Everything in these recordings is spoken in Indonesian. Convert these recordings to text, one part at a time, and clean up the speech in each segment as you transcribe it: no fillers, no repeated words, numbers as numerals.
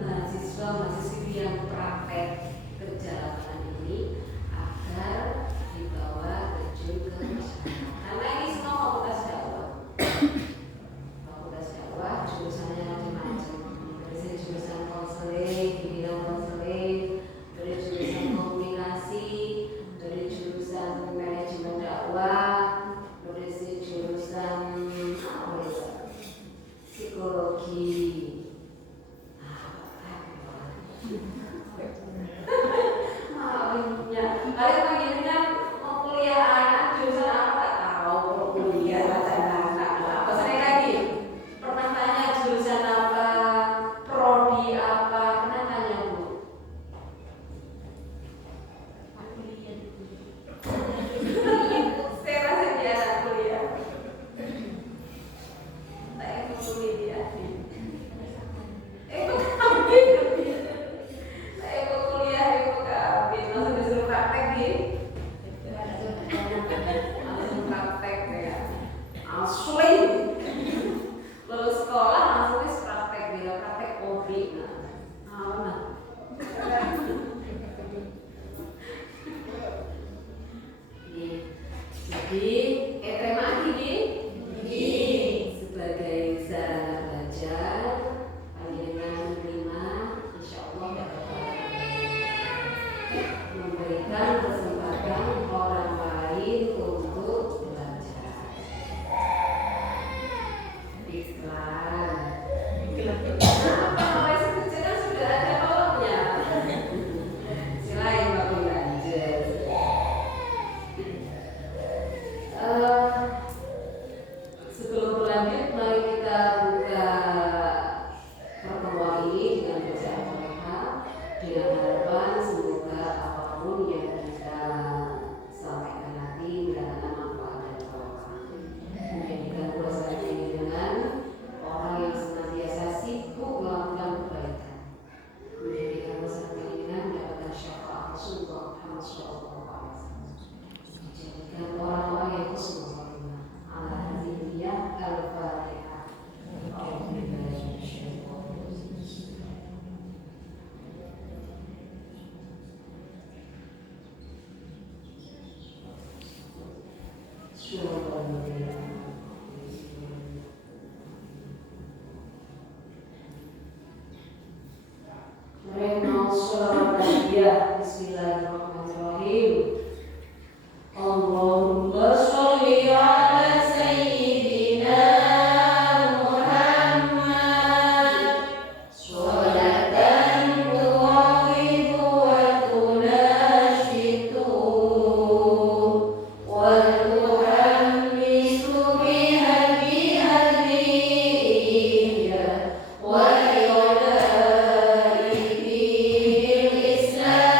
mahasiswa-mahasiswi yang praktek kerja lapangan ini agar dibawa terjun ke masyarakat. Karena ini semua fakultas dakwah. Fakultas dakwah jurusannya macam-macam. Dari jurusan konseling, di bidang konseling, dari jurusan komunikasi, dari jurusan manajemen dakwah, dari jurusan psikologi. Kalian panggilnya mau kuliah anak jurusan apa tak tahu, kalau kuliah bacaan anak apa saya lagi pernah tanya jurusan apa, prodi apa, pernah tanya Bu? Saya rasa dia anak kuliah. Saya mau kuliah. Saya mau kuliah, mau kabin, langsung disuruh praktek langsung praktek ya. Asli lulus sekolah langsung praktek dia, praktek OB. Jadi terima kasih sebagai sarana belajar panjenengan menerima, insyaallah dapat memberikan kesempatan orang lain untuk belajar. Iklan. Apa sebetulnya kan sudah ada tolongnya. Silakan Pak Pembanjir. Sebelum berlanjut, mari kita buka pertemuan ini dengan bacaan Fatihah dengan harapan semoga apapun yang kita sampaikan nanti mendatangkan manfaat dan barokah. Menjadikan kuasa ini dengan orang yang senantiasa sibuk melakukan kebaikan. Menjadikan kuasa ini dengan mendapatkan syafaat Rasulullah Muhammad SAW. Menjadikan orang-orang yang khusus ala hadiyah al-Fatihah. Bismillahirrahmanirrahim. Allahumma sholli ala sayyidina Muhammad sholatan tuwahidu wa tunashitu wa tuhammisu biha bihadiyya wa ilaihi bil islam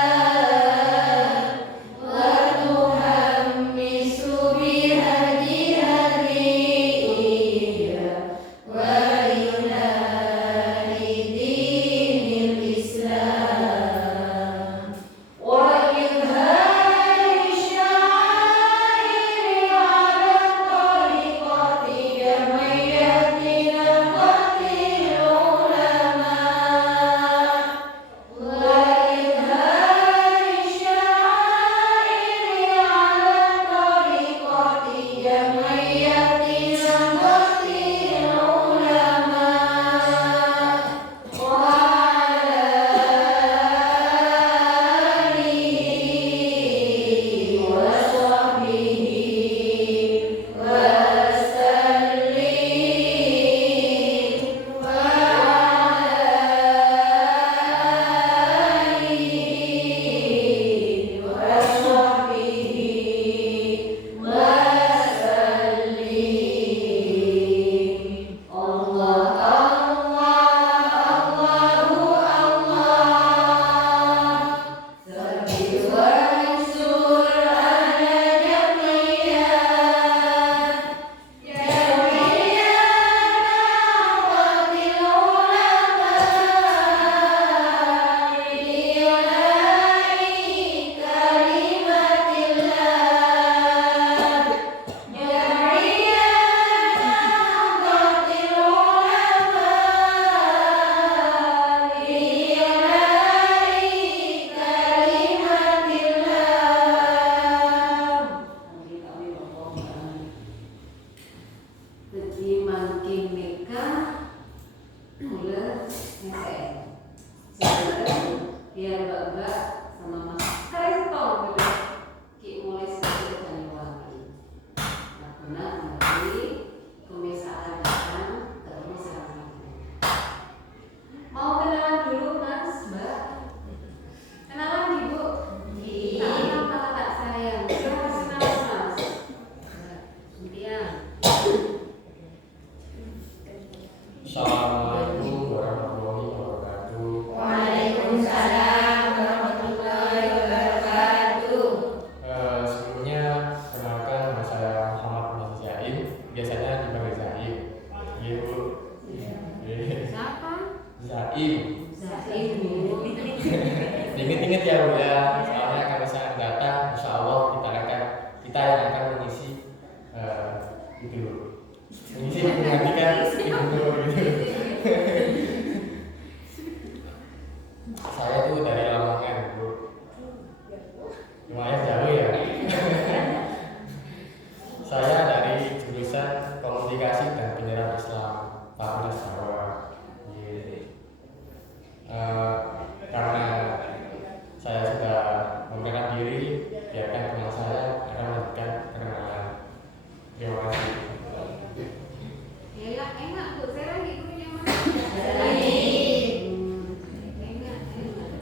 Ingat-ingat ya Bu ya, soalnya kalau saat datang, insya Allah kita yang akan mengisi itu, menggantikan ibu guru gitu. Saya tuh dari Lamongan Bu, lumayan jauh ya. Saya dari jurusan Komunikasi dan Penyiaran Islam Fakultas Jawa. Karena saya sudah memberanikan diri, biarkan teman saya akan melanjutkan perkenalan. Terima kasih. Enak Bu, saya lagi gurunya mana?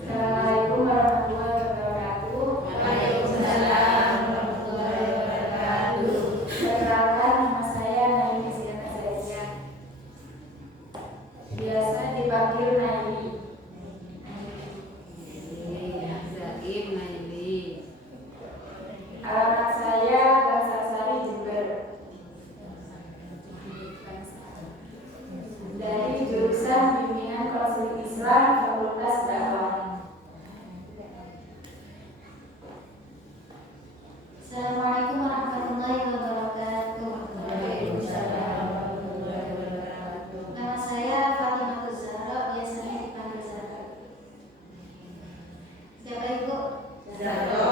Assalamualaikum warahmatullahi wabarakatuh. Waalaikumsalam warahmatullahi wabarakatuh. Perkenalkan, nama saya Naimi Siana Zaizia. Biasa dipanggil Naimi. Zaim Naili. Alamat saya Bangsasari, Jember. Dari jurusan Bimbingan Konseling Islam Fakultas Dakwah. Assalamualaikum warahmatullahi wabarakatuh. Waalaikumsalam warahmatullahi wabarakatuh. Nama saya Fatimah Zahra, biasanya dipanggil Zahra. Siapa Ibu? Zahra.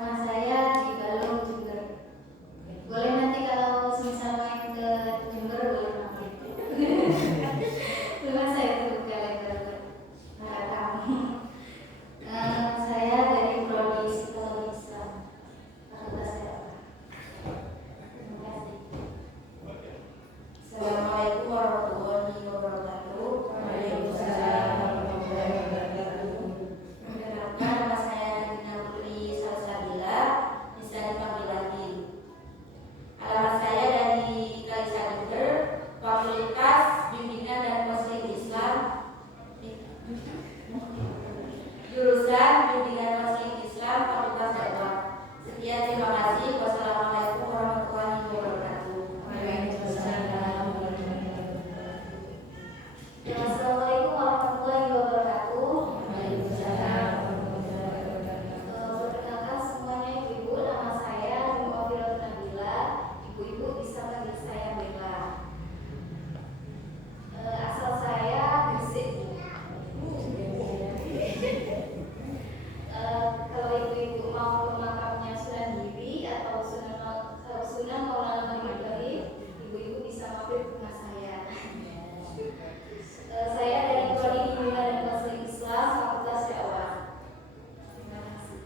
Rumah saya di Balong, Jember. Boleh nanti kalau semisal main ke Jember boleh mampir. Rumah saya terbuka lebar buat tamu. Saya dari Prodi Psikologi Islam Fakultas Dakwah. Terima kasih. Assalamualaikum warahmatullahi wabarakatuh. Waalaikumsalam warahmatullahi wabarakatuh. Perkenalkan, nama saya Dina Putri Salsabila, bisa dipanggil Latin. Alamat saya dari Kalisa Jember, Fakultas Bimbingan dan Konseling Islam, jurusan Bimbingan Konseling Islam Fakultas Dakwah. Sekian, terima kasih. Wassalamualaikum warahmatullahi wabarakatuh. Waalaikumsalam warahmatullahi wabarakatuh. Assalamualaikum warahmatullahi wabarakatuh. Waalaikumsalam warahmatullahi wabarakatuh. Perkenalkan semuanya ibu-ibu, nama saya Muhafirat Nabila. Ibu-ibu bisa panggil saya Bella. Asal saya Gresik. Kalau ibu-ibu mau ke makamnya Sunan Giri atau Sunan Maulana Muhammad Ibrahim, ibu-ibu bisa mampir ke rumah saya. Saya dari Prodi Bimbingan dan Konseling Islam Fakultas Dakwah. Terima kasih.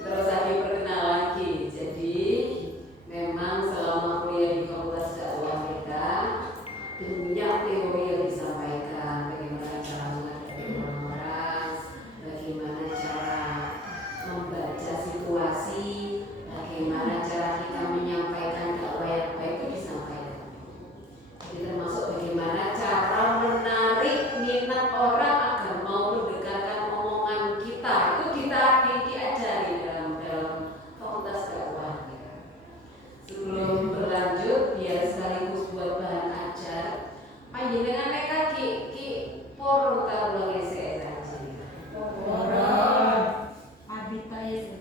Terus lagi perkenalan lagi. Jadi memang selama kuliah di Fakultas Dakwah kita banyak teori yang disampaikan, bagaimana cara menghadapi orang-orang, bagaimana cara membaca situasi, bagaimana cara kita menyampaikan dakwah yang baik itu disampaikan. Jadi termasuk bagaimana cara menarik minat orang agar mau mendengarkan omongan kita. Itu kita diajari dalam Fakultas Dakwah kita. Sebelum berlanjut, biar sekaligus buat bahan ajar, panjenengan nek ki poro karo lese saja. Poro. Abi pae.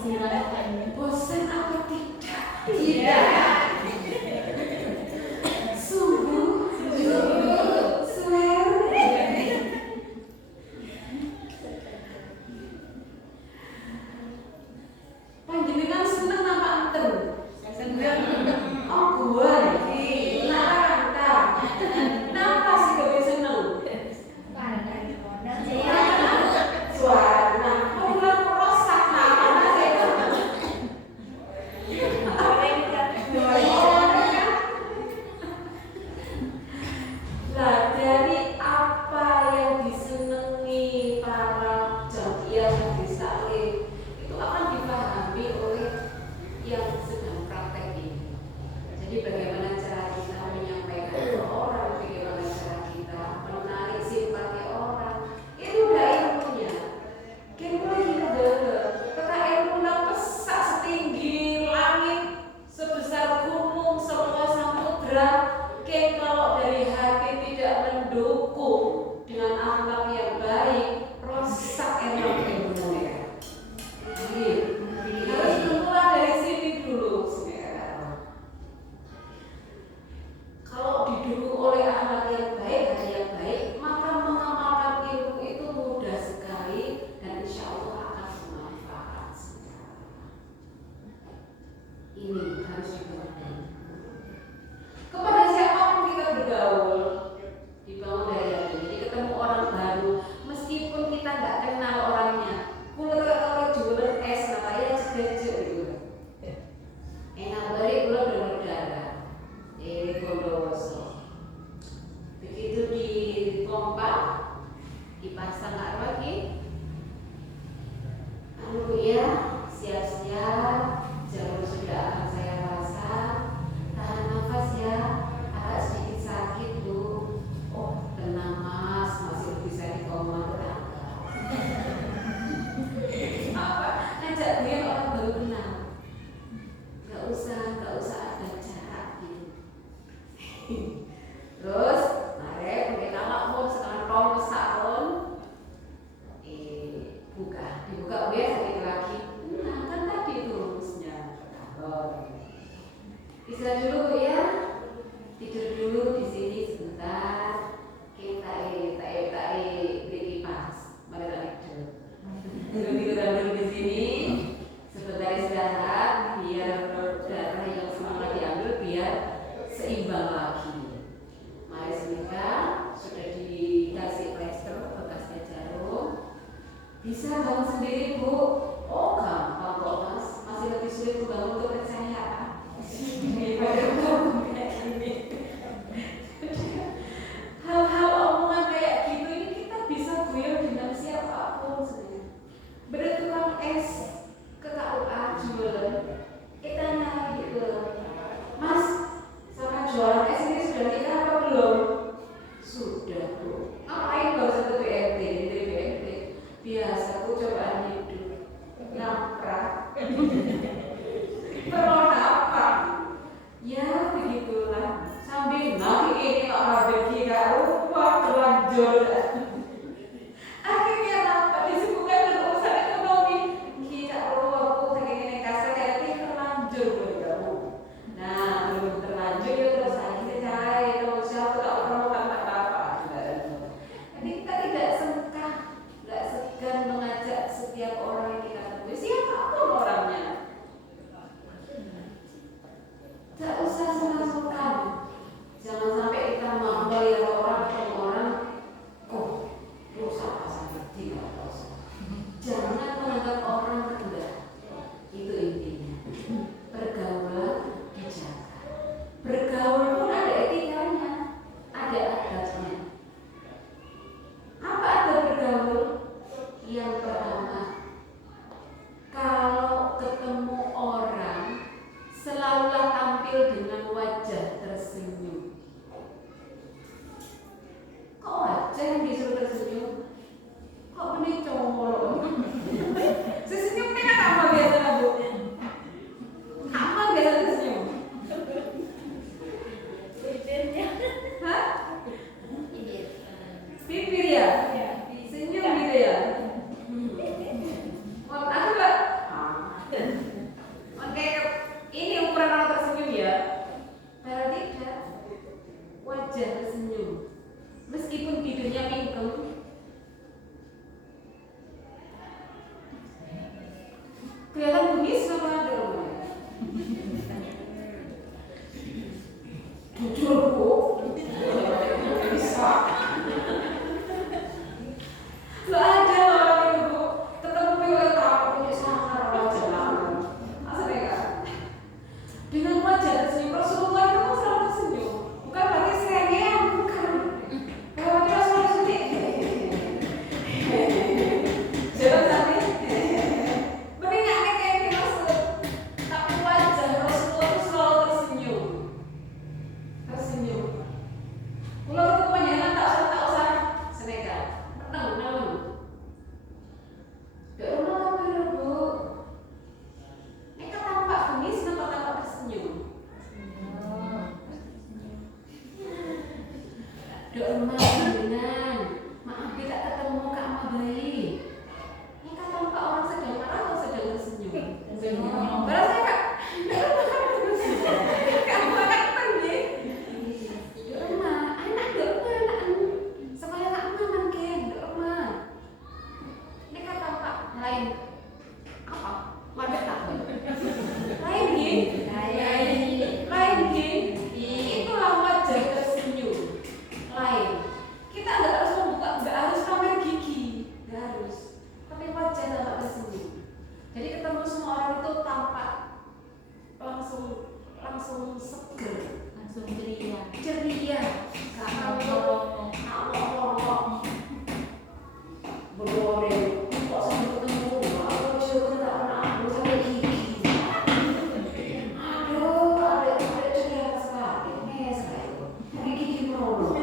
silakan. Bosan apa tidak? Tidak. Sungguh. Swear. Panjenengan seneng apa enten? Oh gue. Naranta. Kenapa sih gak bisa seneng? Suara. Oh bulan perosak. Nah, mana saya? kelihatan bengis sama ada rumahnya. Jujur bu, bisa. Lo ada orang itu bu, ketemu gue tahu punya sangar wajah, asli kan? Dengan wajah tersenyum Rasulullah itu kan selalu tersenyum, bukan berarti serem, bukan. Kalau kita selalu sedih, jangan sampai. Mending nggak kayak yang dimaksud, tapi wajah Rasulullah itu selalu tersenyum, tersenyum. Kalau ketemu panjangan tak usah senegal, tenang. Gak rumah kabar bu, mereka tampak bengis atau tampak tersenyum. Dok rumah dengan maaf kita ketemu Kak Ama bayi. Mereka tampak orang sedang marah atau sedang tersenyum. Baru saya Kak, Kak Ama kan panggil. Dok rumah, anak supaya Kak Ama mungkin dok rumah. Mereka tampak lain apa? Wadah tak? Lain itulah wajah tersenyum. Lain. Kita nggak harus membuka, nggak harus pamer gigi, nggak harus. Tapi wajah tampak tersenyum. Jadi ketemu semua orang itu tampak langsung seger, langsung ceria. Gak ngomong, bergoreng. Kok sampai ketemu? Aku bersyukur tak pernah aku sampai gigi. Aduh, ada ceria sekali. Ini sekali. Gigi merolong.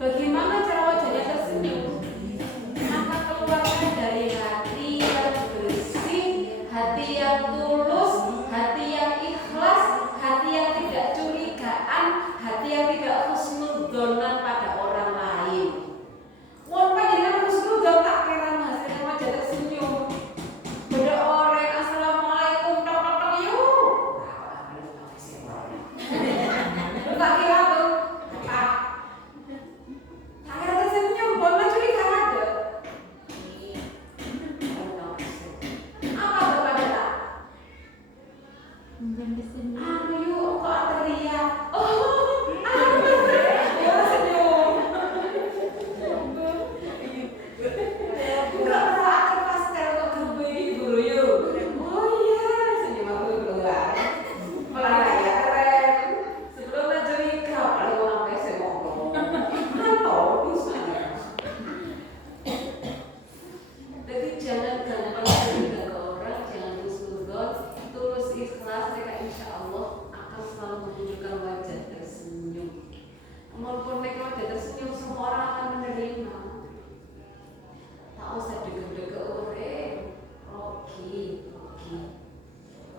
Bagaimana cara wajahnya tersenyum? Maka keluarkan dari hati yang bersih, hati yang tulus, hati yang ikhlas, hati yang tidak curigaan, hati yang tidak husnudzon pada orang lain. Wong panjenengan husnudzon tak kira Mas, dengan wajah tersenyum. Beda orang assalamualaikum tok yuk. Tak kira tuh apa? Tak kira tersenyum, boleh curiga ada. Apa tuh pada? Mungkin kesini. Aku yuk kok teriak. Oh, aku ya senyum. Enggak pernah pastel kok gerbang guru yuk. Oh iya, senyum aku keluar. Malah ya keren. Sebelum curiga, paling orang pesen ngomong. Mantap, bisa. Jadi jangan gampang curiga ke orang, jangan husnudzon, tulus ikhlas, mereka insya Allah akan selalu menunjukkan wajah tersenyum. Walaupun mereka wajah tersenyum, semua orang akan menerima. Tak usah deg-deg orang. Oke.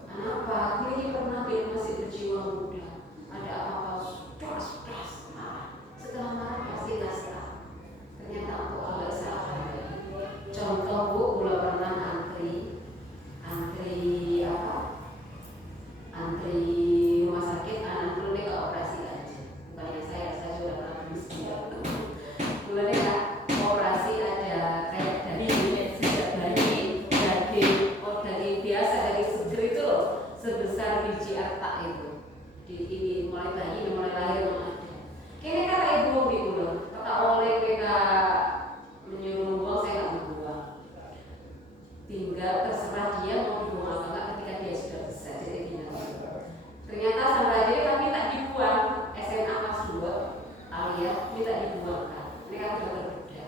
Kenapa? Aku ini pernah biar masih berjiwa muda. Ada apa-apa, das. Setelah marah pasti kasih. Ternyata aku agak salah. Contoh bu, gula pernah antri rumah sakit, anak dulu ke operasi aja. Bukannya saya sudah pernah miskin. Dulu operasi ada kayak sejak bayi, daging biasa, daging seger itu loh, sebesar biji artak itu. Ini mulai bayi, mulai lahir memang ada. Kini kata ibu loh, kata oleh kita menyuruh buang, saya nggak mau buang. Tinggal terserah dia mau dibuang apa enggak ketika dia sudah besar. Jadi gini. Ternyata sampai dia kami tak dibuang, SMA kelas 2 Alia minta dibuangkan. Mereka sudah berbeda.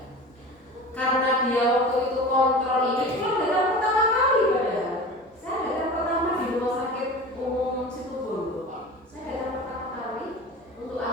Karena dia waktu itu kontrol ini, itu datang pertama kali padahal. Saya datang pertama di rumah sakit umum Situbondo. Saya datang pertama kali untuk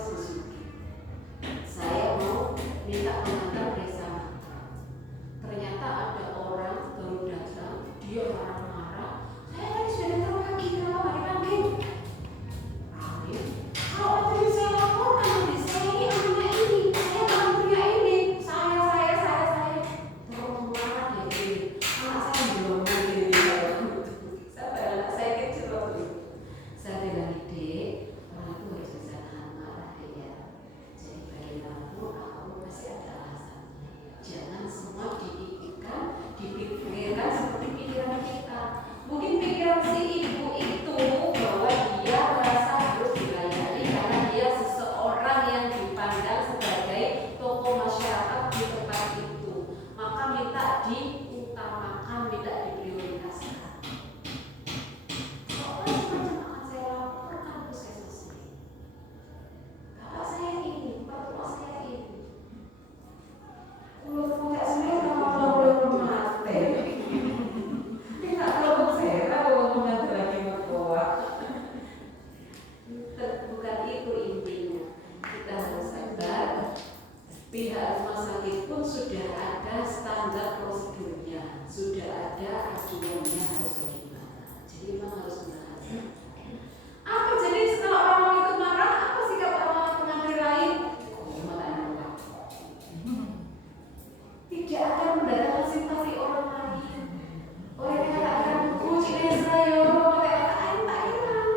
Suzuki. Saya mau minta pengantar desa Matra. Ternyata ada orang baru datang, dia marah-marah. Saya tadi sudah datang pagi, kenapa nggak dipanggil? Panggil. Kalau tadi saya laporkan ke desa ini anunya ini, saya bukan punya ini, saya. Terus marah dia bilang, anak saya belum mandiri. Sampai anak saya kecil waktu itu. Saya bilang, Dek, orang itu harus bisa nahan marah ya. Jadi bagaimanapun kamu masih ada alasannya. Jangan semua diikutkan, dipikirkan seperti pikiran kita. Mungkin pikiran si ibu itu bahwa dia merasa harus dilayani karena dia seseorang yang dipandang sebagai tokoh masyarakat di tempat itu. Maka minta diutamakan, minta diprioritaskan. Soalnya semacam akan saya laporkan ke puskesmas ini. Kakak saya ini, mertua saya ini. Mulut saya sebenarnya kalau belum mati. Tidak tahu saya kalau mengatur lagi mertua. Bukan itu intinya. Kita harus sadar. Pihak rumah sakit pun sudah ada standar prosedurnya, sudah ada acuannya harus bagaimana. Jadi memang harus bahas. Apa jadi setelah orang itu marah? Apa sikap orang pengantin lain? Tidak akan mendatangkan simpati orang lain. Orang yang katakan, Cik saya, orang tak hilang.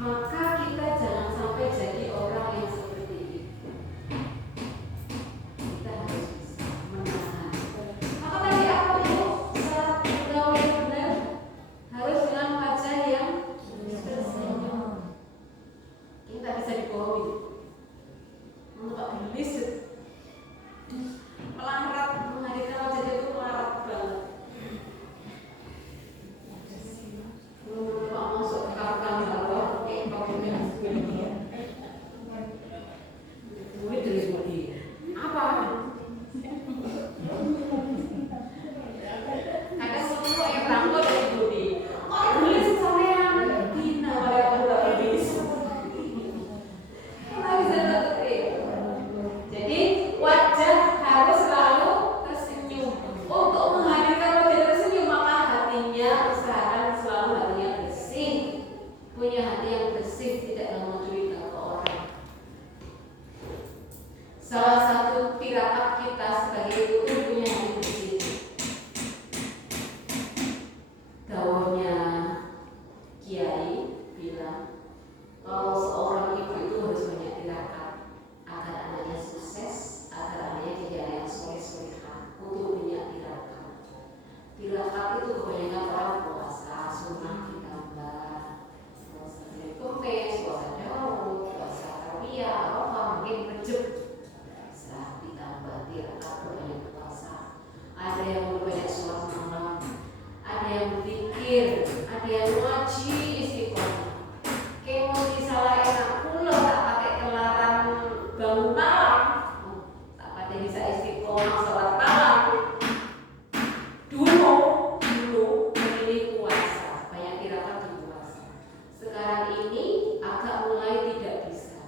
Maka kita jangan sampai jadi orang yang seperti itu. Kita harus bisa menahan. Maka tadi apa itu? Saat bergaul yang benar harus dengan wajah yang tersenyum. Kita bisa dibohongi. Untuk gelis melarat, menghadirkan wajah itu melarat banget. Pak masuk ke kamar Allah, pakai segini. Duit dari bodi. Apa? Ada semua yang rambut dari bodi. Oh, gelis sampean dina oleh Allah gelis. Kita bisa tertib. Jadi wajah harus selalu tersenyum. Untuk menghadirkan wajah tersenyum maka hatinya usahakan selalu hatinya bersih. Punya hati yang bersih, tidak mau cerita ke orang. Salah satu tirakat kita sebagai ibu punya hati bersih. Dawuhnya Kiai bilang kalau seorang ibu itu harus banyak tirakat agar anaknya sukses, agar anaknya jadi anak yang soleh-solehah. Untuk banyak tirakat. Tirakat itu kebanyakan orang puasa, sunnah ditambah, puasa dari kemis, puasa Daud, puasa Rawiyah, apa mungkin rejeb. Setelah ditambah tirakat banyak puasa. Ada yang berbanyak sholat malam, ada yang berzikir, ada yang ngaji istiqomah. Kayak mesti salah enak pula tak pakai kelaran bangun malam, tak pakai bisa istiqomah sholat malam. Dulu memilih puasa, banyak tirakat di puasa. Sekarang ini agak mulai tidak bisa,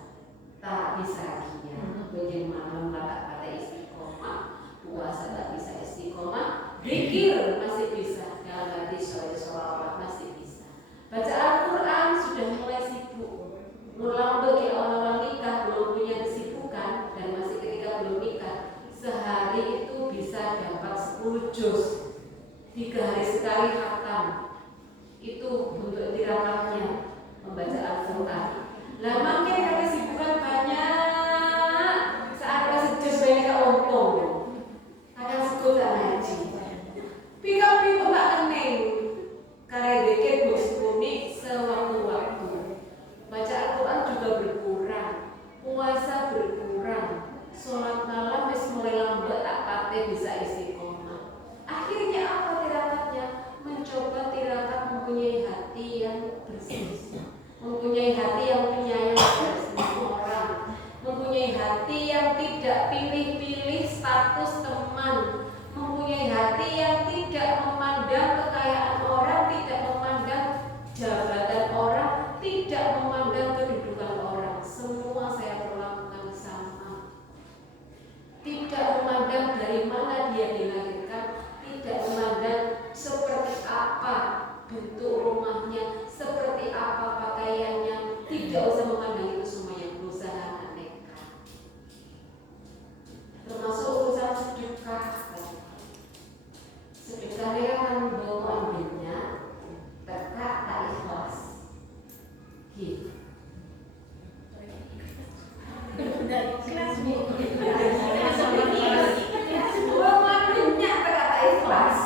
tak bisa lagi ya. Bagaimana tak pakai istiqomah, puasa tak bisa istiqomah, zikir masih bisa, dalam hati sholawat masih bisa. Baca Al-Quran sudah mulai sibuk. Mulang bagi orang-orang nikah belum punya kesibukan dan masih ketika belum nikah, sehari itu bisa dapat 10 juz. 3 hari sekali khatam. Itu bentuk tirakatnya membaca Al-Quran. Lah makin kesibukan banyak. Saat kasih juz banyak kelompok. Kadang sekut ngaji. Pika-pika tak kening. Karena dikit bos-boni sewaktu-waktu. Baca Al-Quran juga berkurang. Puasa berkurang. Sholat malam wis mulai lambat tak pate bisa istiqomah. Akhirnya apa tirakatnya? Mencoba tirakat mempunyai hati yang bersih, mempunyai hati yang penyayang. minyak kata ikhlas.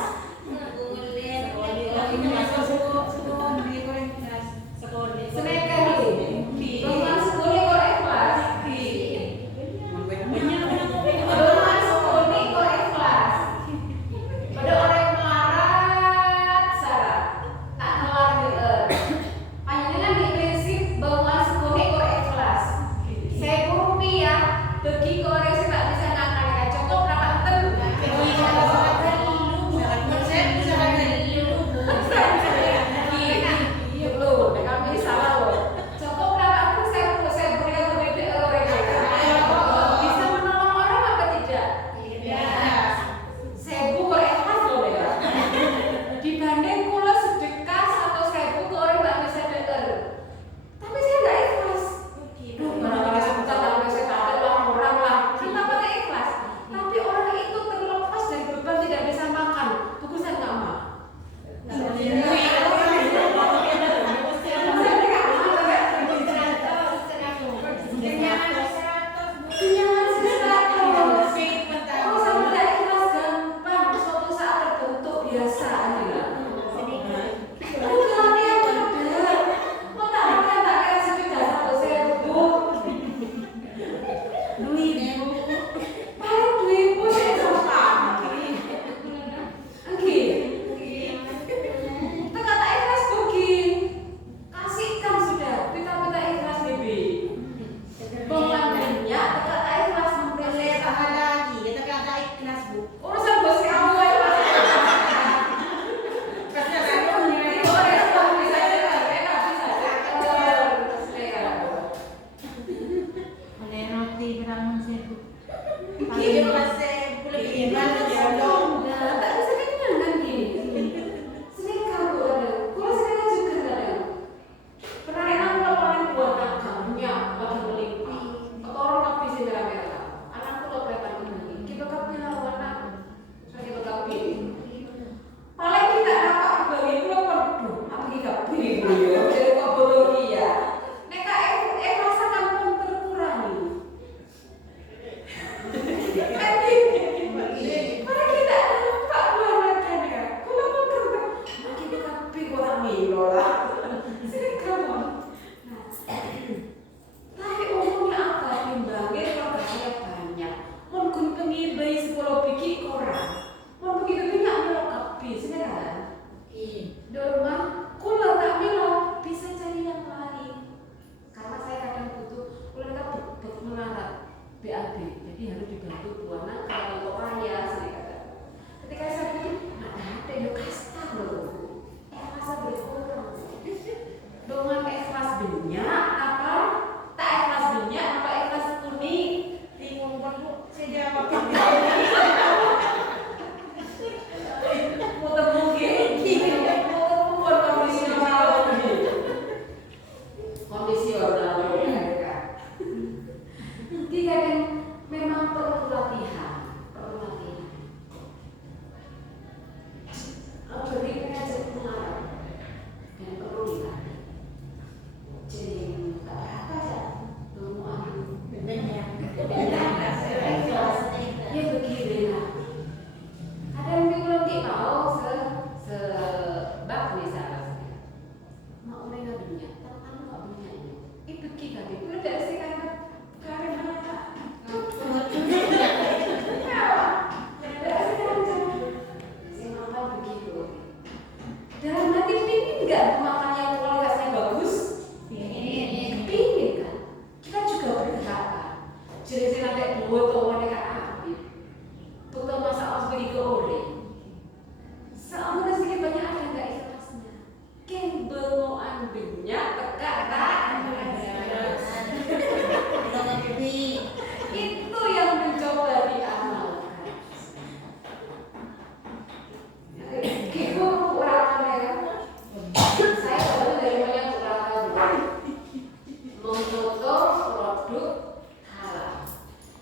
Seneka ini, bangunan sekuni kok ikhlas. Bangunan sekuni kok ikhlas. Pada orang melarat syarat, tak kelar gitu. Panjenengan di prinsip bangunan sekuni kok ikhlas. Rupiah bagi orang sing tak bisa ngakali cukup berapa tem?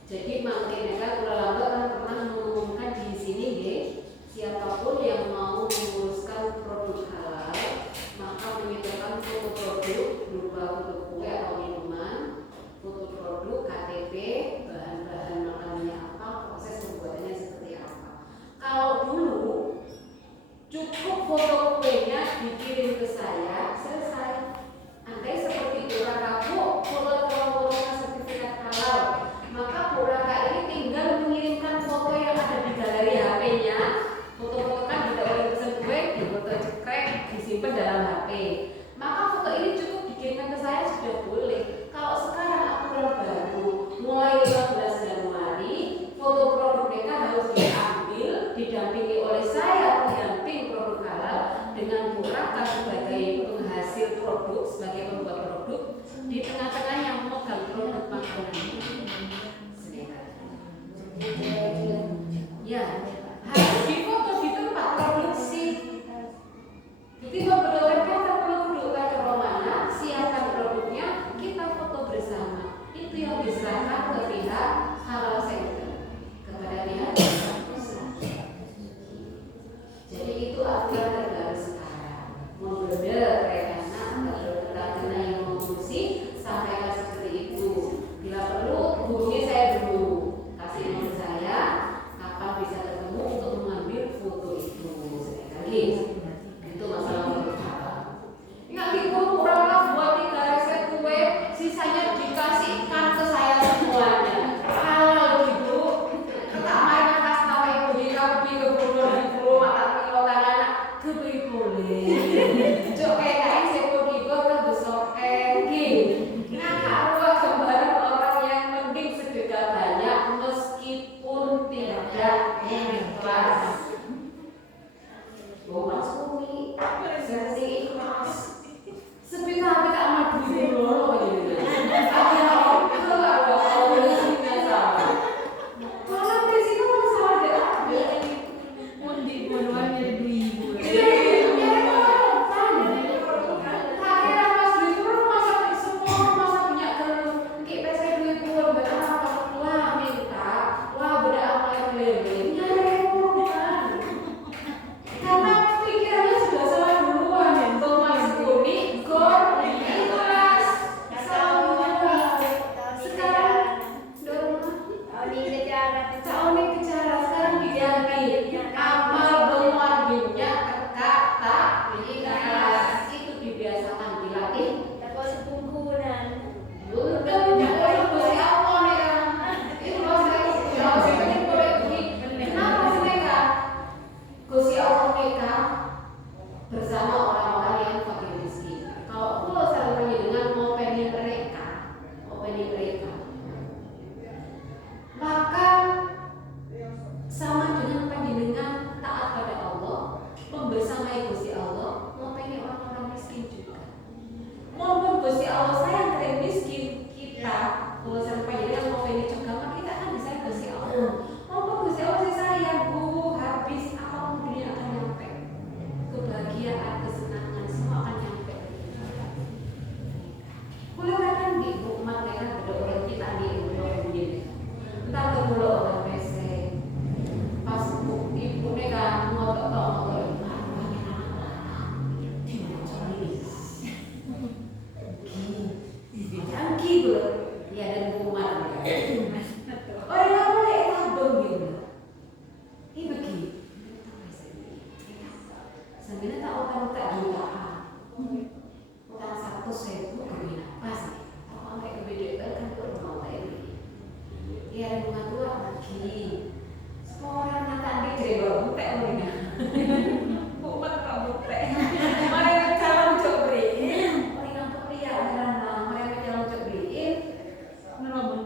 Jadi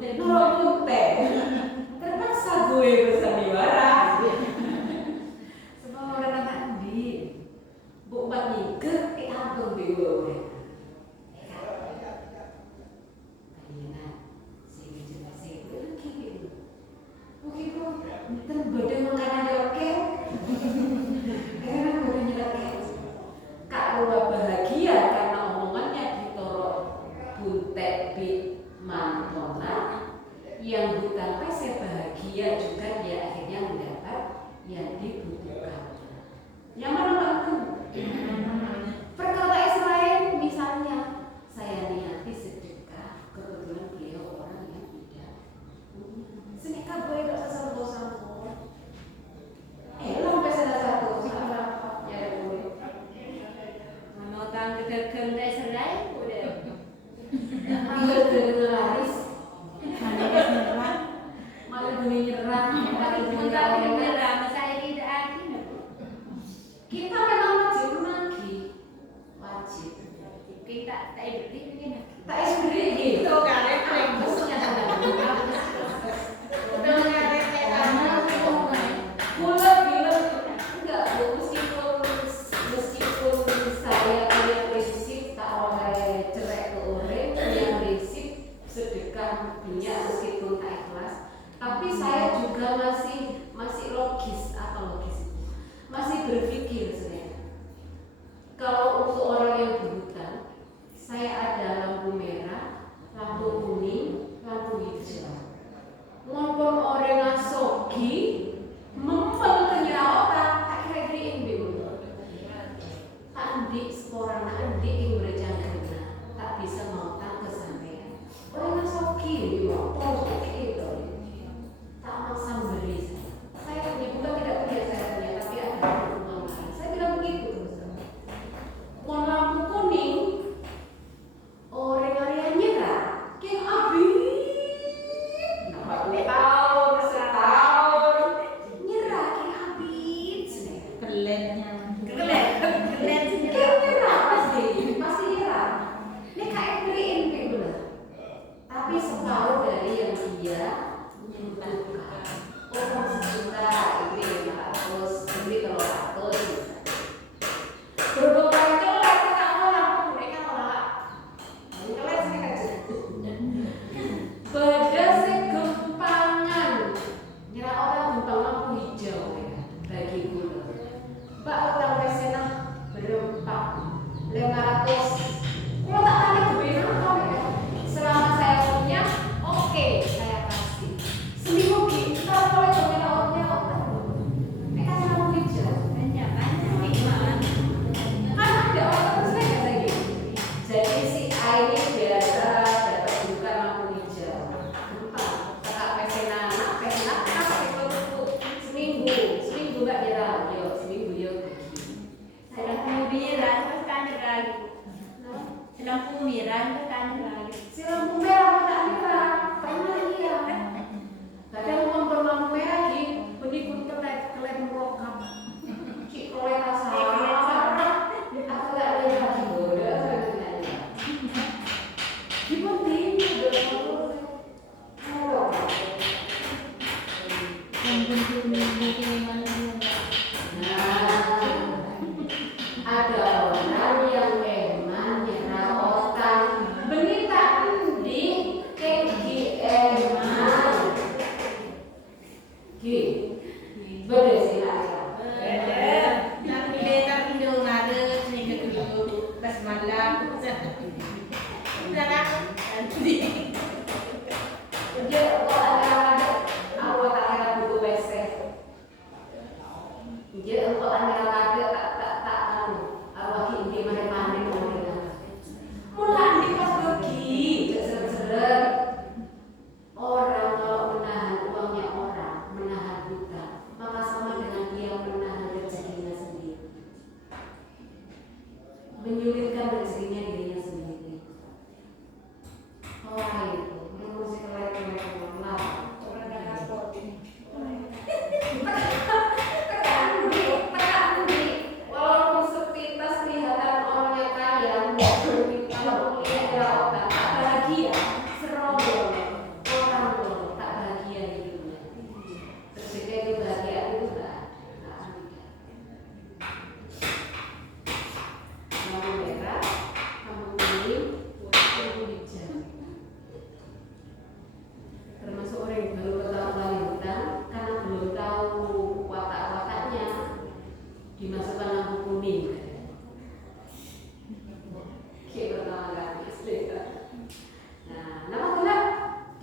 Punten. Terpaksa gue bersandiwara. Sebab orang anak di bu empat nyingker ampun dewe. Mungkin kok bodoh makanan oke. Karena bodoh nyelek. Kak Rua bahagia karena omongannya ditoro buntet bi mantona. Yang bukan pese bahagia juga dia akhirnya mendapat yang dibutuhkan. Yang mana aku? Perkara Israel misalnya saya niati sedekah, kebetulan beliau orang yang tidak sedekah boleh tak sesambung-sambung. Sampai salah satu sama ya boleh. Mau tang gegem tak serai udah. Ambil dari laris. Malah bunyi nyerang, malah bunyi nyerang. Saya tidak ada. Kita memang wajib menagih, wajib. Kita tak ibri mungkin. Tak sendiri gitu kan? Maksudnya Udah ngaret Mula bilang enggak, meskipun saya punya prinsip tak oleh cerai ke orang, punya prinsip sedekah punya meskipun tak ikhlas, tapi saya juga masih logis masih berpikir sebenarnya. Kalau untuk orang yang berhutang, saya ada lampu merah, lampu kuning, lampu hijau. Walaupun orang ngasogi, memel kenyal orang, tak kira-kira bingung. Tak andik seorang andik yang berjangkena, tak bisa mau tak kesampaian. Orang ngasogi, bingung, itu. Tak maksa beri saya. Saya punya, bukan tidak punya, saya punya, tapi ada rumah lain. Saya bilang begitu terus. Mau lampu kuning, orang-orang nyerah, kayak abis. Tahun setahun nyerah kayak habis kelennya. kelen nyerah pasti nyerah ini kayak beliin gitu lah tapi separuh dari yang dia butuhkan orang sejuta ini 500 ini 300 berhubung mereka lah kita orang mereka malah kalian sini aja pada segempangan nyerah orang gempang lampu hijau bagi gula mbak orang pesenah berempat 500 kalau tak ada kebenaran ya selama saya punya oke saya kasih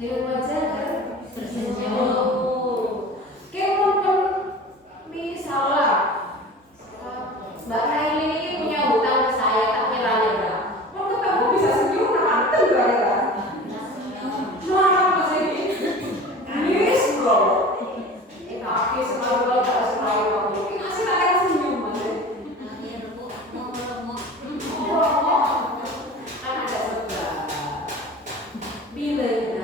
dengan wajah tersenyum. Kayak misalnya Mbak Raini ini punya hutang ke saya tak kira-kira. Mau ketemu bisa senyum nanti kira-kira. Mana mas ini? Yes bro. Tapi sekali kalau tak sekali waktu masih tak senyum mas. Kan ada sebelah. Bila ya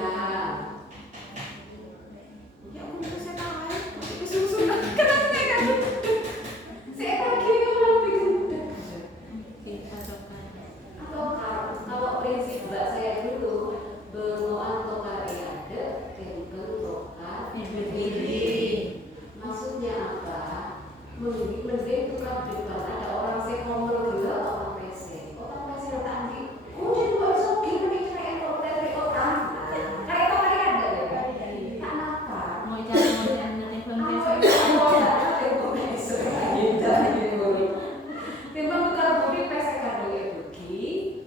ampun saya tahu itu susun kenapa saya kaki orang bikin atau kalau prinsip mbak saya dulu bengoan tokar ada kenteng tokar berdiri maksudnya apa mending tukar depan ada orang sekomer juga orang PC orang PC tadi jadi nggak bisa gini kayak dari orang kayak apa ada tak apa Mau jalan Memang tukar budi PC kado pergi,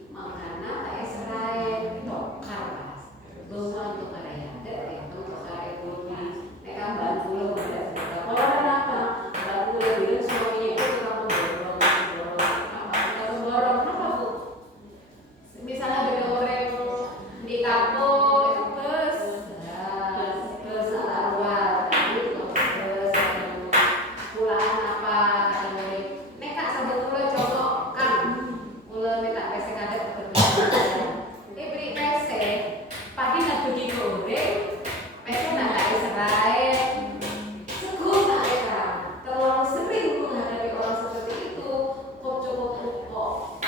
makanya kayak serai tokar mas. Bawaan tukar ya, ada tukar ekonomi. Mereka bantu lo pada cerita. Kalau ada apa, bantu lo bilang suaminya itu tukang mendorong, kenapa bu? Misalnya ada orang di kampung itu bus luar, itu bus pulaan apa? Nekat sambil kula colok kan, kula nekat PC kadek kebetulan. Beri PC, pagi nak pergi goreng, PC nak ada serai, segup nak ada. Terlalu sering menghadapi orang seperti itu, kok cukup kok.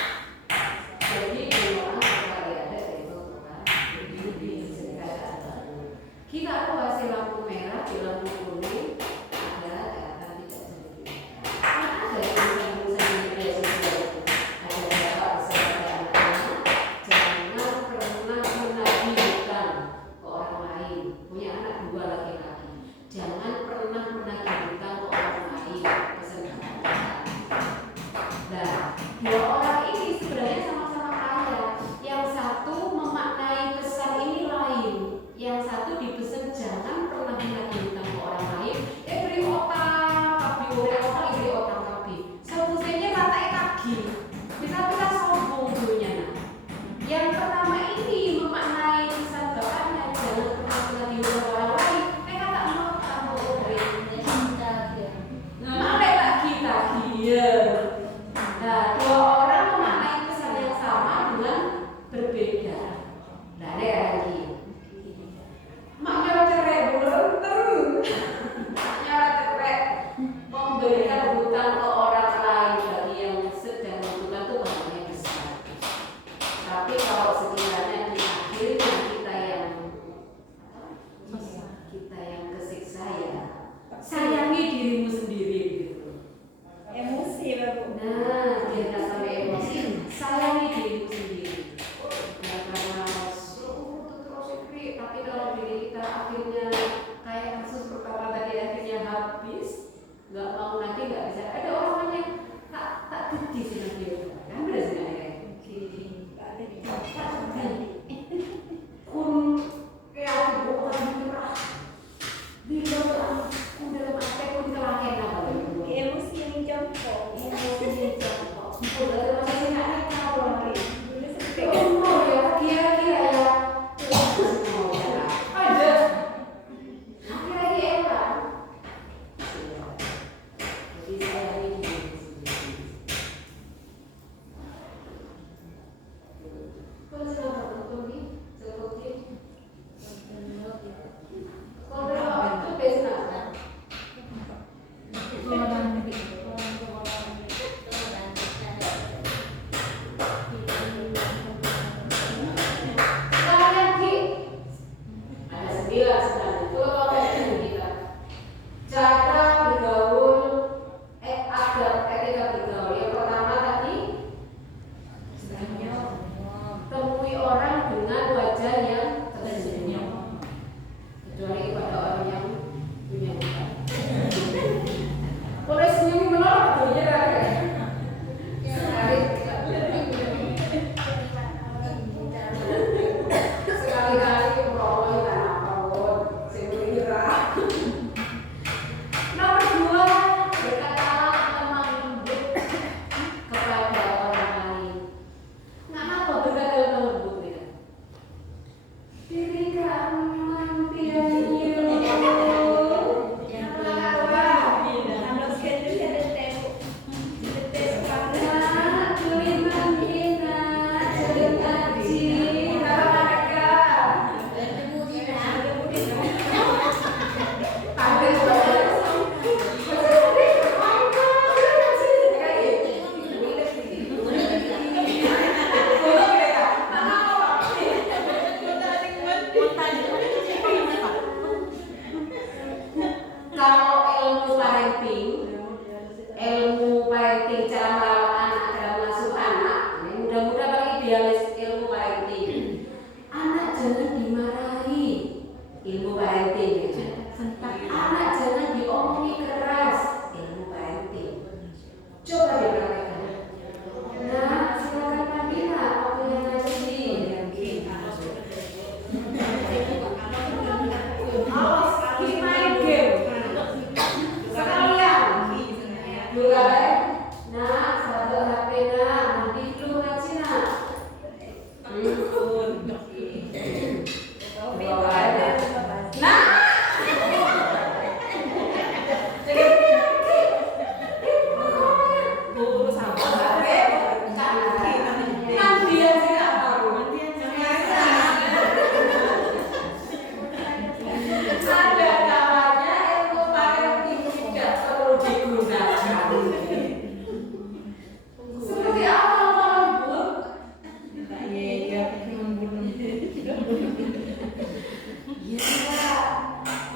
Jadi orang sekali ada itu kan, di sekitar baru. Kita aku kasih lampu merah, di lampu kuning, ada kelihatan tidak sedikit. Ada yang tulisan di media sosial itu. Ada bapak beserta anak-anak, jangan pernah menagih hutang ke orang lain. Punya anak 2 laki-laki. Jangan pernah menagih hutang ke orang lain. Pesan bapak. Nah, 2 orang ini sebenarnya sama-sama kaya. Yang satu memaknai pesan ini lain. Yang satu dipesan jangan pernah menagih hutang ke orang lain. Beri otang, tapi beri otang, beri otang tapi. Sebetulnya ratai kaki. Kita sombong dulunya. Yang pertama ini memaknai pesan bapaknya jangan pernah menagih hutang ke orang lain. Mereka tak mau tahu beri. Mana lagi ya. Nah, 2 orang memaknai pesan yang sama dengan berbeda. Nah, ada lagi. Maknya cerai belum terus. Maknya cerai memberikan hutang ke orang lain bagi yang sedang membutuhkan itu pahalanya besar. Tapi kalau sekiranya di akhirnya kita yang kesiksa ya sayangi dirimu sendiri gitu. Emosi baru. Nah, biar nggak sampai emosi, sayangi dirimu sendiri. Nah, karena terus ini, tapi kalau diri kita akhirnya kayak kasus pertama tadi akhirnya habis, nggak mau lagi nggak bisa. Ada orang yang tak gede sih nanti, kan benar sih nggak ya? Tak gede. Kun kayak dibawa di merah, di dalam dalam aspek pun kelahiran apa gitu. Emosi yang jongkok. Udah masih sih nggak tahu lagi. Dulu seperti Oh ya, kira-kira ya. Ada. Kira-kira. Jadi saya ini. Kalau sudah tertutup nih, seperti. Kalau itu biasa. Sekali-kali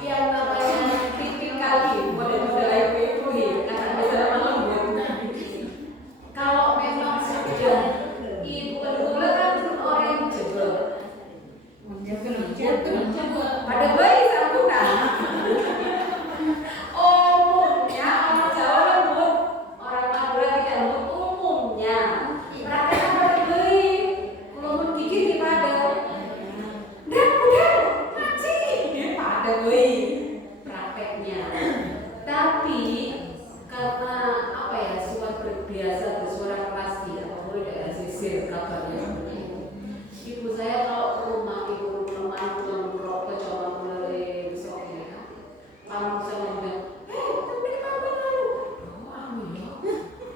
yang namanya tipikal model-model itu karena biasanya lembut. Kalau memang sudah ibu kedua kan orang jebol. Pada bayi sambungan. Umumnya orang Jawa lembut, orang Madura tidak lembut umumnya. Prakteknya pada bayi, lembut gigi di pada. Dan udah ngaji pada bayi prakteknya. Tapi karena apa ya, suara berbiasa bersuara keras dia, apalagi daerah sisir kabarnya seperti itu. Ibu saya kalau ke rumah ibu lemah pulang merokok coba mulai besok ini kan. Kalau saya bilang, tapi kenapa lalu? Oh, amin ya,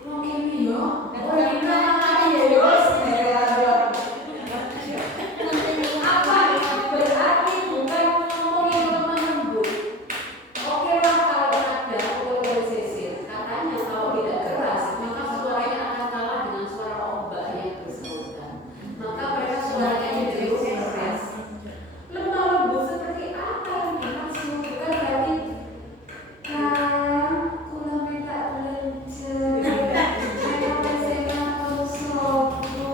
mungkin ya. Oh, ini kan ya, apa berarti bukan ngomongin lemah lembut. Oke lah kalau ada ular sisir, katanya kalau tidak keras maka suaranya akan kalah dengan suara ombak yang bersangkutan. Maka mereka suaranya jadi keras. Lemah lembut seperti apa yang dimaksud? Bukan berarti kan kula minta belanja. Saya saya mau sopo,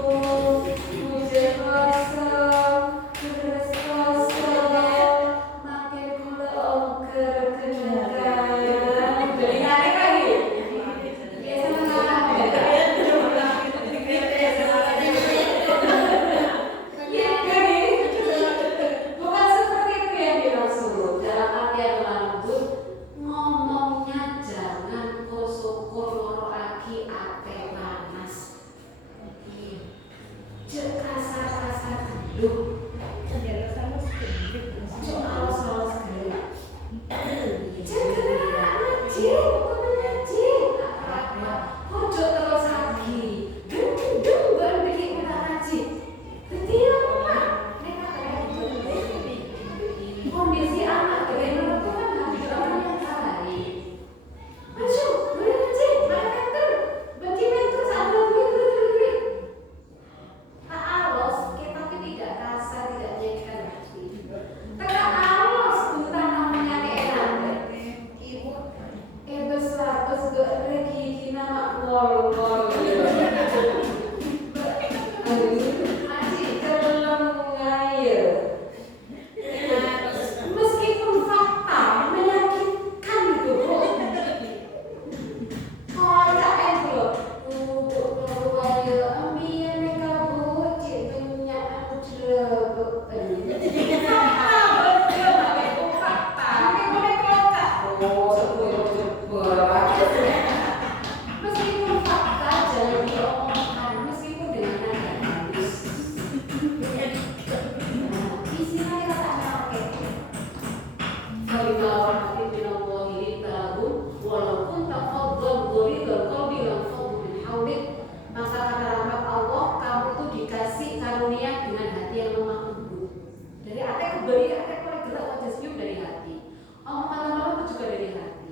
hujan kosong, terus kosong, makin kula ongker kenakan. Jadi aneh kali. Biasa bukan seperti itu yang dimaksud. Dalam artian lemah lembut, ngomongnya jangan kosokor loro aki ate panas. Cek kasar-kasar dulu. Cek alos-alos gelap. Cek kenapa ngaji? Bukan ngaji. Apa? Ojo terus lagi. Deng baru bikin kita ngaji. Betul apa? Kondisi anak dengan orang tua harus orang yang baik. Maju, boleh ngaji, boleh mentor, bagi mentor sama duit. Tak alos, kita tidak kasar, tidak menyakitkan hati. Tak alos, bukan namanya keenakan. Ibu, besar, gak regi nama gol. Aji kelem ngair. Meskipun fakta menyakitkan itu, Bu. Kocak itu, untuk keluarga ambian mereka Bu, cik punya aku jelebek. Fakta, ini boleh kocak. Oh, meskipun fakta jangan diomongkan, meskipun dengan nada halus. Isinya kata oke. Kalau hati binallahi ta'ala, walaupun tafadhal gharidul qalbi lam fadhu min haulik, maka kata rahmat Allah, kamu itu dikasih karunia dengan hati yang lemah lembut. Dari hati kebeli, hati boleh gerak wajah senyum dari hati. Omongan lemah lembut juga dari hati.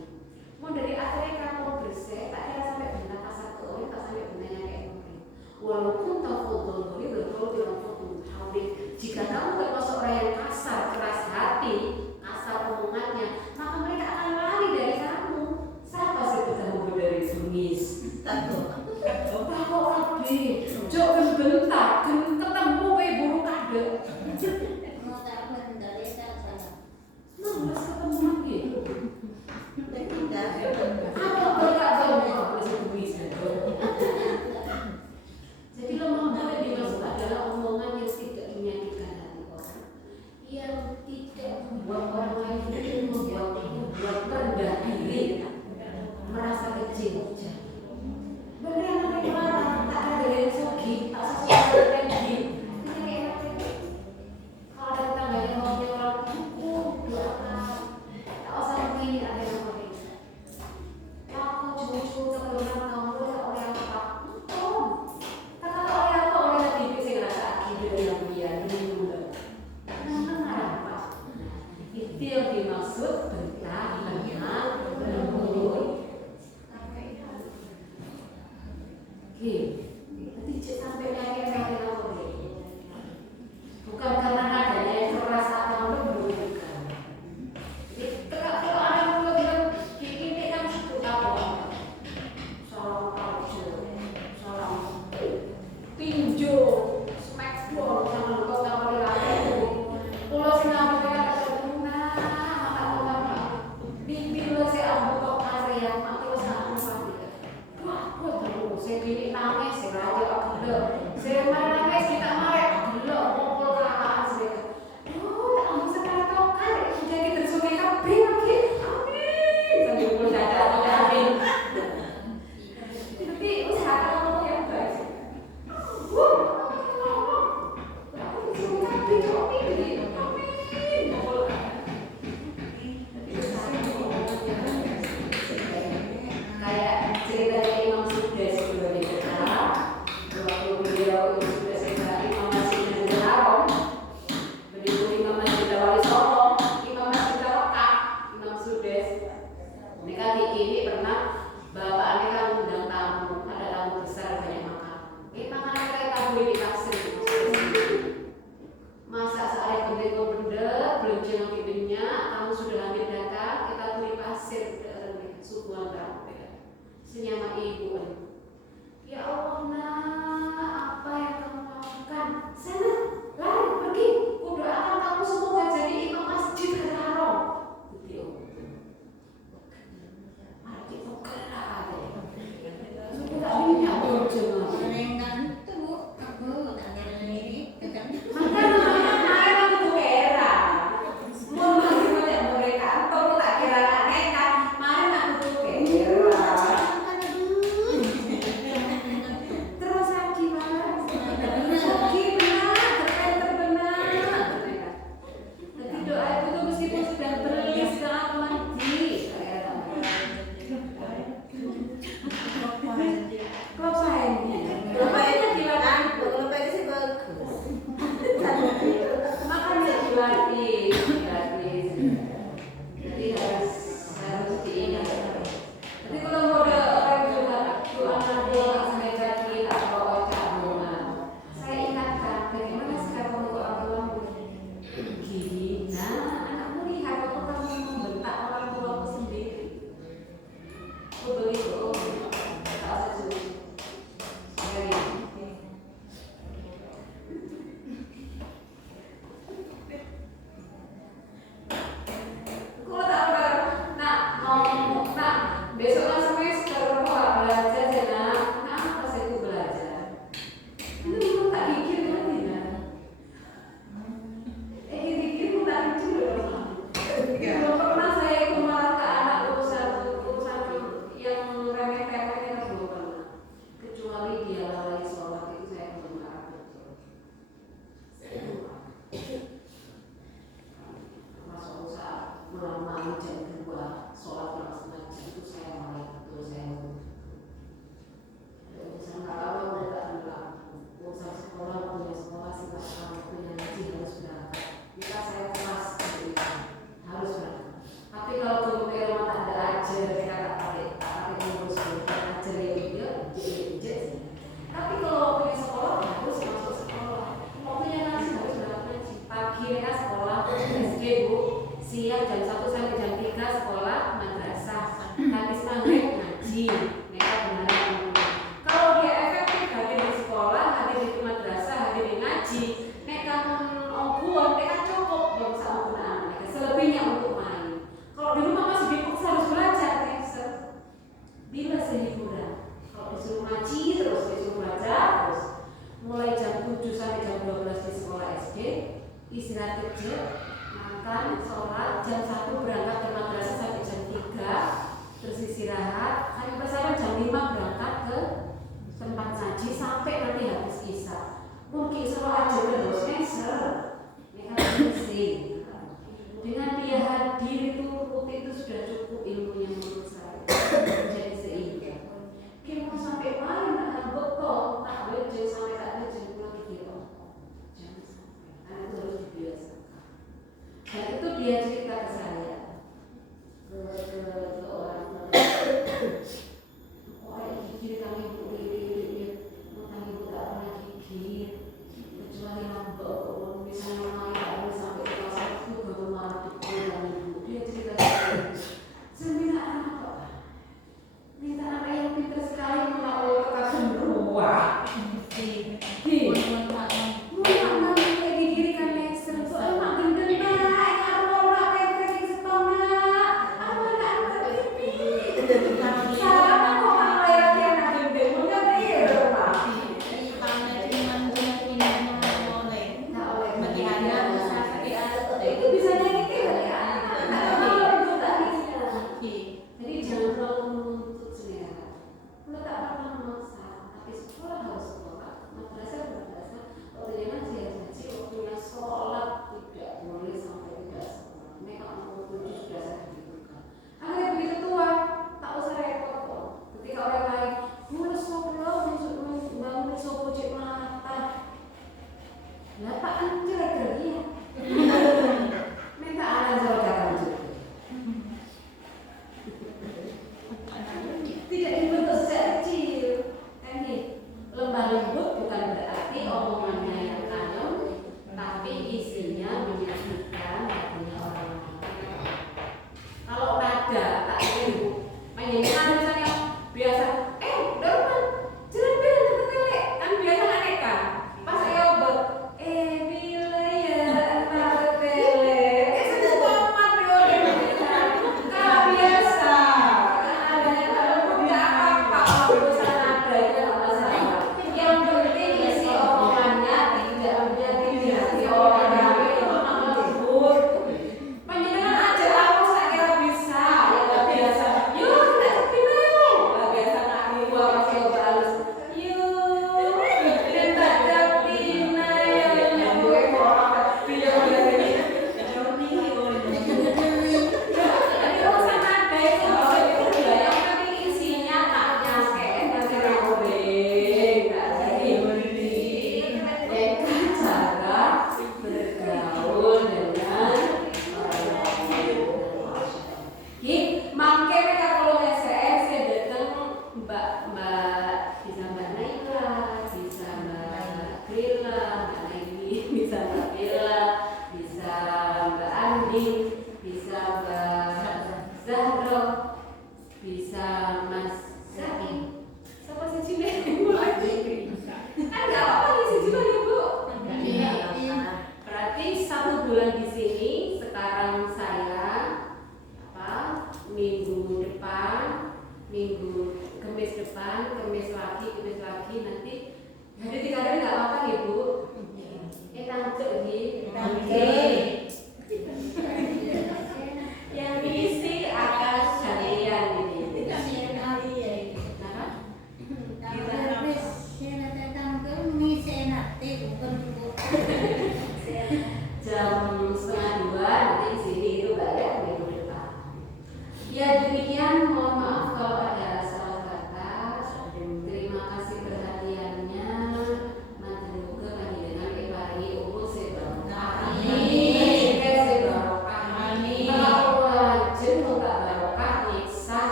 Mau dari akhirnya kamu bersih, tak kira sampai benda kasar ke orang, tak sampai bendanya kayak mungkin. Walaupun tafadhal gharidul qalbi lam fadhu min haulik, jika kamu termasuk orang yang kasar, keras hati, kasar omongannya, maka mereka akan lari dari kamu. Siapa sih ketemu dari Sumis? Takut kabeh. Jok bentar, ketemu wae burung kade. Mas ketemu lagi. Apa berkata Sumis? Jadi lemah lembut yang dimaksud adalah omongan yang tidak menyakitkan hati orang, yang tidak membuat orang lain itu membuat rendah diri, merasa kecil. Benar yang namanya marah, tak ada yang sogi, tak sesuatu lagi. Kalau ada tetangganya ngomongin orang, doakan, tak usah begini, ada yang ngomongin. Aku cucu keturunan kamu ada orang apa? Kata oleh apa oleh TV sing rasa gitu yang biar dulu. Apa? Itu yang dimaksud bentar lemah lembut. Oke, nanti cek sampai nyari sampai apa? Bukan karena nadanya yang keras atau lembut, bukan. sudah ambil data, kita beri pasir subuhan berapa ya? Senyama ibu. Ya Allah, nak, apa yang kamu lakukan? Sana, lari, pergi. Kudoakan kamu semoga jadi imam masjid Haram. Begitu. Mari kita gerak. Sudah ini aku jangan. Istirahat kecil, makan, sholat, jam 1 berangkat ke madrasah sampai jam 3, terus istirahat, sampai pesantren jam 5 berangkat ke tempat ngaji sampai nanti habis isya. Mungkin sholat aja terus cancel, mereka pusing. Dengan dia hadir itu rutin itu sudah cukup ilmunya menurut saya. Jadi sehingga kita mau sampai malam akan betul tak wajib sampai tak wajib pulang gitu. Jangan sampai, karena itu harus dibiasakan. Dan itu dia cerita ke saya, ke orang gigit kami ibu tentang ibu tak pernah gigit kecuali ngambek, misalnya main tak sampai ke pasar itu baru malam dipulang ibu. Dia cerita saya minta anak apa? Minta anak yang pintar sekali mau kekasih beruah. Mula kayak diri kan yang seru, emak gendeng baik, aku mau apa yang Selamat